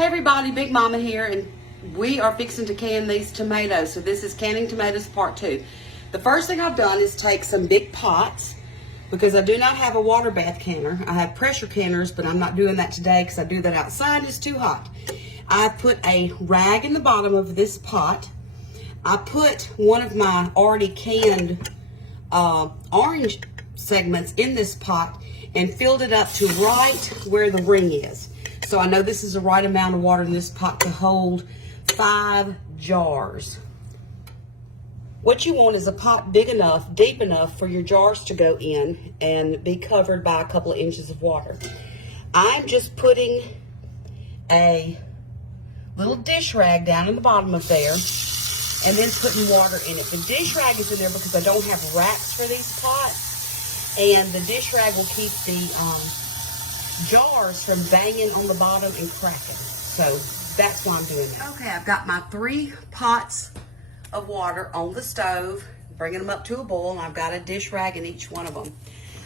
Hey everybody, Big Mama here, and we are fixing to can these tomatoes. So this is canning tomatoes part 2. The first thing I've done is take some big pots, because I do not have a water bath canner. I have pressure canners, but I'm not doing that today because I do that outside. It's too hot. I put a rag in the bottom of this pot. I put one of my already canned orange segments in this pot and filled it up to right where the ring is. So I know this is the right amount of water in this pot to hold 5 jars. What you want is a pot big enough, deep enough for your jars to go in and be covered by a couple of inches of water. I'm just putting a little dish rag down in the bottom of there and then putting water in it. The dish rag is in there because I don't have racks for these pots, and the dish rag will keep the jars from banging on the bottom and cracking. So that's why I'm doing it. Okay, I've got my 3 pots of water on the stove, bringing them up to a boil, and I've got a dish rag in each one of them.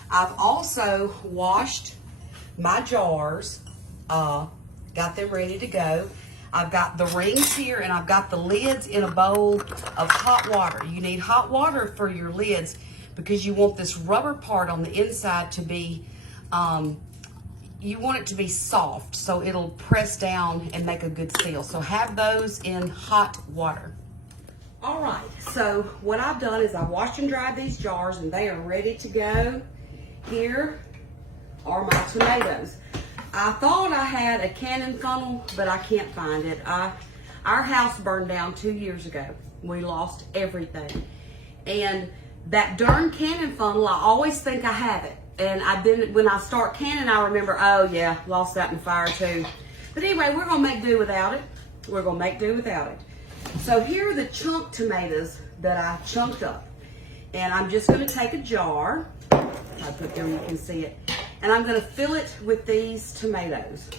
I've also washed my jars, got them ready to go. I've got the rings here, and I've got the lids in a bowl of hot water. You need hot water for your lids because you want this rubber part on the inside to be, you want it to be soft so it'll press down and make a good seal. So have those in hot water. All right, so what I've done is I've washed and dried these jars and they are ready to go. Here are my tomatoes. I thought I had a canning funnel, but I can't find it. Our house burned down 2 years ago. We lost everything. And that darn canning funnel, I always think I have it. And when I start canning, I remember, oh yeah, lost that in the fire too. But anyway, we're gonna make do without it. We're gonna make do without it. So here are the chunk tomatoes that I chunked up. And I'm just gonna take a jar. I put there, you can see it. And I'm gonna fill it with these tomatoes.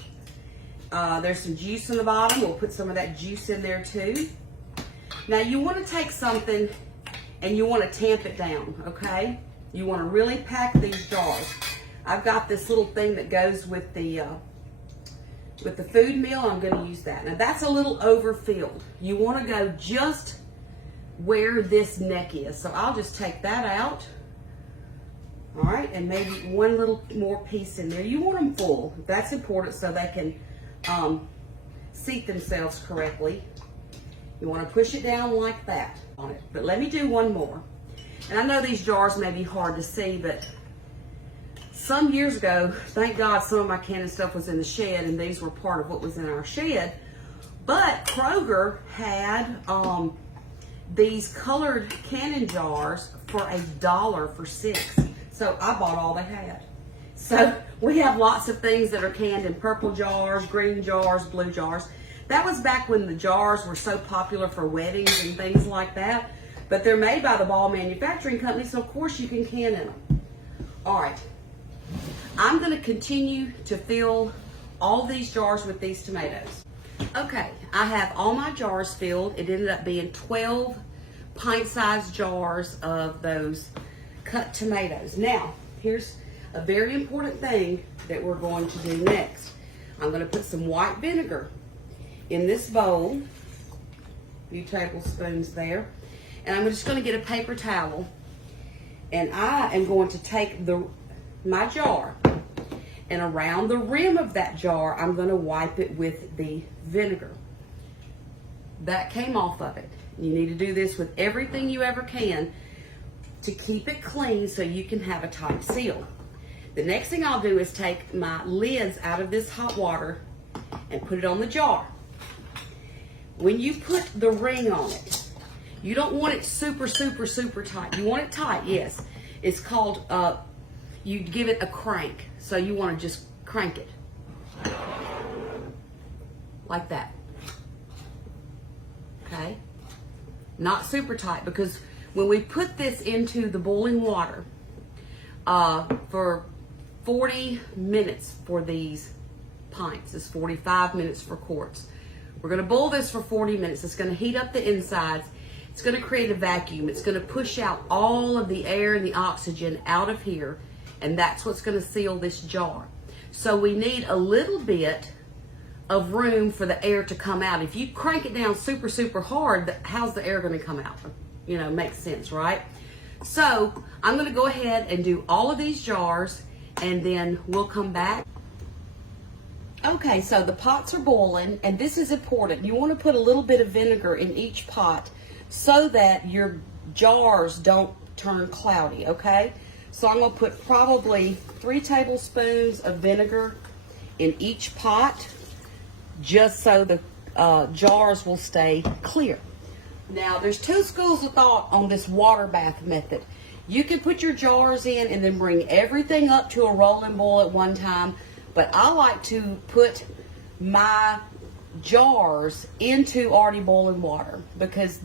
There's some juice in the bottom. We'll put some of that juice in there too. Now you wanna take something and you wanna tamp it down, okay? You wanna really pack these jars. I've got this little thing that goes with the food meal. I'm gonna use that. Now that's a little overfilled. You wanna go just where this neck is. So I'll just take that out. All right, and maybe one little more piece in there. You want them full. That's important so they can seat themselves correctly. You want to push it down like that on it. But let me do one more. And I know these jars may be hard to see, but some years ago, thank God some of my canning stuff was in the shed, and these were part of what was in our shed. But Kroger had these colored canning jars for $1 for 6. So I bought all they had. So we have lots of things that are canned in purple jars, green jars, blue jars. That was back when the jars were so popular for weddings and things like that. But they're made by the Ball Manufacturing Company, so of course you can can in them. All right, I'm gonna continue to fill all these jars with these tomatoes. Okay, I have all my jars filled. It ended up being 12 pint-sized jars of those cut tomatoes. Now, here's a very important thing that we're going to do next. I'm going to put some white vinegar in this bowl, a few tablespoons there, and I'm just going to get a paper towel, and I am going to take my jar, and around the rim of that jar, I'm going to wipe it with the vinegar. That came off of it. You need to do this with everything you ever can to keep it clean so you can have a tight seal. The next thing I'll do is take my lids out of this hot water and put it on the jar. When you put the ring on it, you don't want it super, super, super tight. You want it tight, yes. It's called, you give it a crank. So you want to just crank it. Like that. Okay? Not super tight, because when we put this into the boiling water for 40 minutes for these pints, it's 45 minutes for quarts. We're gonna boil this for 40 minutes. It's gonna heat up the insides. It's gonna create a vacuum. It's gonna push out all of the air and the oxygen out of here, and that's what's gonna seal this jar. So we need a little bit of room for the air to come out. If you crank it down super, super hard, how's the air gonna come out? You know, makes sense, right? So I'm gonna go ahead and do all of these jars and then we'll come back. Okay, so the pots are boiling, and this is important. You wanna put a little bit of vinegar in each pot so that your jars don't turn cloudy, okay? So I'm gonna put probably 3 tablespoons of vinegar in each pot, just so the jars will stay clear. Now, there's 2 schools of thought on this water bath method. You can put your jars in and then bring everything up to a rolling boil at one time, but I like to put my jars into already boiling water because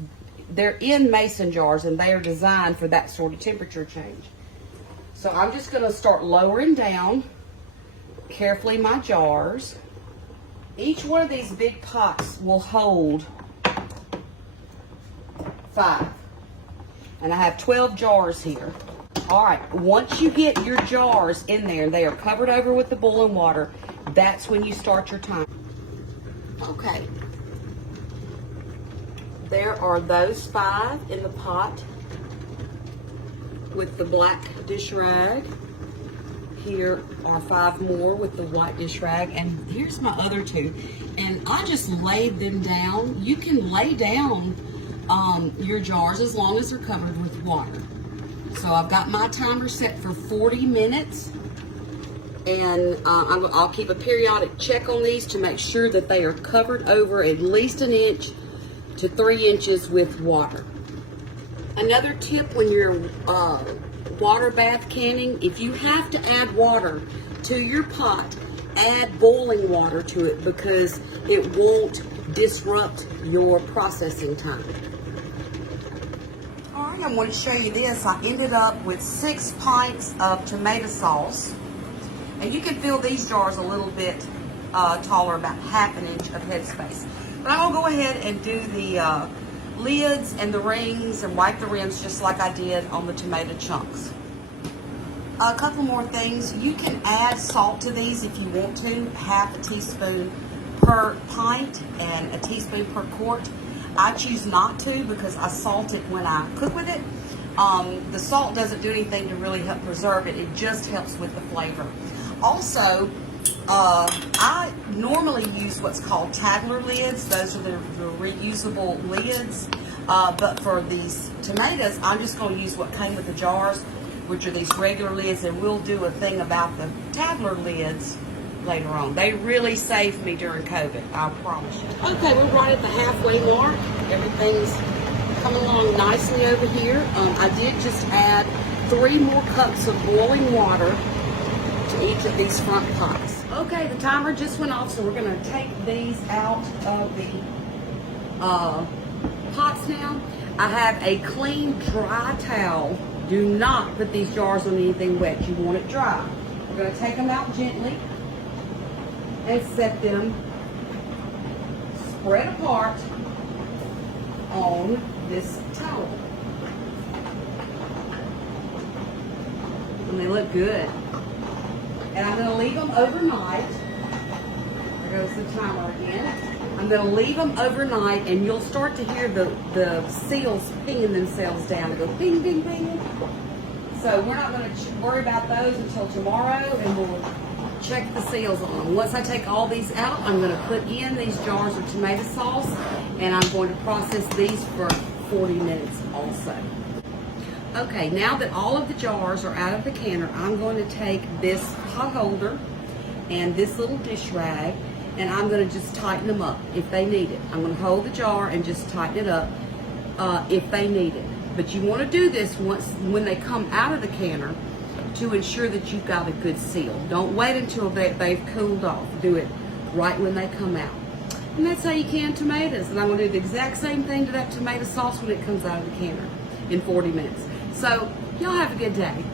they're in mason jars and they are designed for that sort of temperature change. So I'm just gonna start lowering down carefully my jars. Each one of these big pots will hold 5. And I have 12 jars here. All right, once you get your jars in there, they are covered over with the boiling water, that's when you start your timer. Okay. There are those 5 in the pot with the black dish rag. Here are 5 more with the white dish rag, and here's my other 2. And I just laid them down. You can lay down your jars as long as they're covered with water. So I've got my timer set for 40 minutes, and I'll keep a periodic check on these to make sure that they are covered over at least 1 inch to 3 inches with water. Another tip when you're water bath canning, if you have to add water to your pot, add boiling water to it because it won't disrupt your processing time. All right, I'm going to show you this. I ended up with 6 pints of tomato sauce, and you can fill these jars a little bit taller, about ½ inch of headspace. But I'm going to go ahead and do the lids and the rings and wipe the rims just like I did on the tomato chunks. A couple more things. You can add salt to these if you want to, ½ teaspoon per pint and 1 teaspoon per quart. I choose not to because I salt it when I cook with it. The salt doesn't do anything to really help preserve it. It just helps with the flavor. Also, I normally use what's called Tagler lids. Those are the reusable lids. But for these tomatoes, I'm just going to use what came with the jars, which are these regular lids, and we'll do a thing about the Tagler lids later on. They really saved me during COVID, I promise you. Okay, we're right at the halfway mark. Everything's coming along nicely over here. I did just add 3 more cups of boiling water to each of these front pots. Okay, the timer just went off, so we're gonna take these out of the pots now. I have a clean, dry towel. Do not put these jars on anything wet. You want it dry. We're gonna take them out gently and set them spread apart on this towel. And they look good. And I'm gonna leave them overnight. There goes the timer again. I'm gonna leave them overnight, and you'll start to hear the seals pinging themselves down. They go ping, ping, ping. So we're not gonna worry about those until tomorrow, and we'll check the seals on them. Once I take all these out, I'm gonna put in these jars of tomato sauce, and I'm going to process these for 40 minutes also. Okay, now that all of the jars are out of the canner, I'm going to take this pot holder and this little dish rag, and I'm going to just tighten them up if they need it. I'm going to hold the jar and just tighten it up if they need it. But you want to do this when they come out of the canner to ensure that you've got a good seal. Don't wait until they've cooled off. Do it right when they come out. And that's how you can tomatoes. And I'm going to do the exact same thing to that tomato sauce when it comes out of the canner in 40 minutes. So, y'all have a good day.